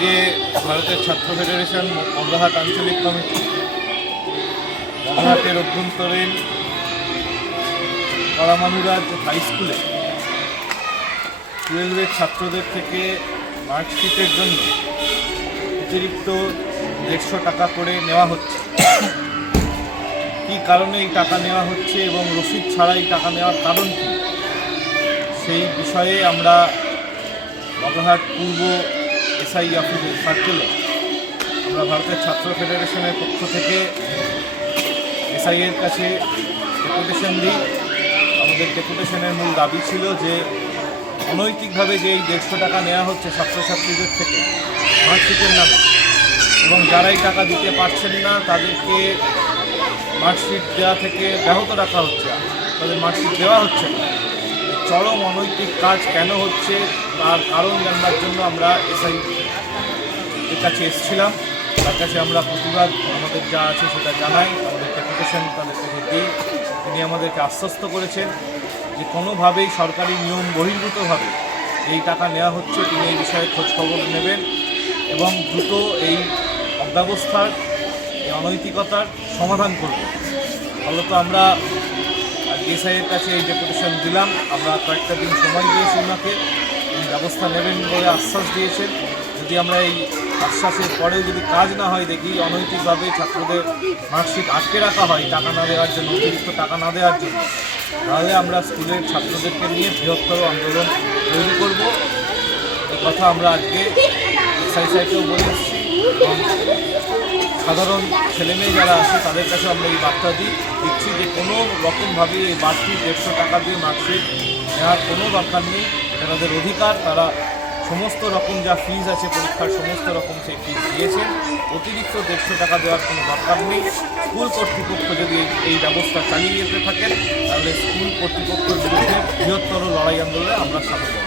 আজকে ভারতের ছাত্র ফেডারেশন মগরাহাট আঞ্চলিক কমিটি মগরাহাটের অভ্যন্তরীণ পরামানুরাজ হাই স্কুলে 12-এর ছাত্রদের থেকে মার্কশিটের জন্য অতিরিক্ত 150 টাকা করে নেওয়া হচ্ছে। কী কারণে এই টাকা নেওয়া হচ্ছে এবং রসিদ ছাড়াই টাকা নেওয়ার কারণ কী, সেই বিষয়ে আমরা মগরাহাট পূর্ব এসআই অফিসের সার্কেলে আমরা ভারতের ছাত্র ফেডারেশনের পক্ষ থেকে এসআইয়ের কাছে ডেপুটেশন দিই। আমাদের ডেপুটেশনের মূল দাবি ছিল যে অনৈতিকভাবে যে এই 150 টাকা নেওয়া হচ্ছে ছাত্রছাত্রীদের থেকে মার্কশিটের নামে, এবং যারা এই টাকা দিতে পারছেন না তাদেরকে মার্কশিট দেওয়া থেকে ব্যাহত রাখা হচ্ছে, তাদের মার্কশিট দেওয়া হচ্ছে না। চরম অনৈতিক কাজ কেন হচ্ছে তার কারণ জানবার জন্য আমরা এসআই এর কাছে এসেছিলাম। তার কাছে আমরা প্রতিবাদ আমাদের যা আছে সেটা জানাই, আমাদের ডেপুটেশন তাদের কাছে দিই। তিনি আমাদেরকে আশ্বস্ত করেছেন যে কোনোভাবেই সরকারি নিয়ম বহির্ভূতভাবে এই টাকা নেওয়া হচ্ছে তিনি এই বিষয়ে খোঁজখবর নেবেন এবং দ্রুত এই অব্যবস্থার এই অনৈতিকতার সমাধান করবেন। ফলত আমরা এসআইয়ের কাছে এই ডেপুটেশন দিলাম। আমরা কয়েকটা দিন সময় দিয়েছি ওনাকে, তিনি ব্যবস্থা নেবেন বলে আশ্বাস দিয়েছেন। যদি আমরা এই আশ্বাসের পরেও যদি কাজ না হয়, দেখি অনৈতিকভাবে ছাত্রদের মার্কশিট আটকে রাখা হয় টাকা না দেওয়ার জন্য, অতিরিক্ত টাকা না দেওয়ার জন্য, তাহলে আমরা স্কুলের ছাত্রদেরকে নিয়ে বৃহত্তর আন্দোলন তৈরি করব। এই কথা আমরা আজকে এসআই সাহেবকেও বলে এসেছি এবং সাধারণ ছেলেমেয়ে যারা আছে তাদের কাছে আমরা এই বার্তা দিচ্ছি যে কোনো রকমভাবে এই বাড়তি 150 টাকা দিয়ে মার্কশিট নেওয়ার কোনো দরকার নেই। এটা তাদের অধিকার, তারা সমস্ত রকম যা ফিজ আছে পরীক্ষার সমস্ত রকম সেই ফিজ দিয়েছেন। অতিরিক্ত 150 টাকা দেওয়ার কোনো দরকার নেই। স্কুল কর্তৃপক্ষ যদি এই ব্যবস্থা চালিয়ে যেতে থাকেন তাহলে স্কুল কর্তৃপক্ষের বিরুদ্ধে বৃহত্তর লড়াই আন্দোলনে আমরা সামিল হব।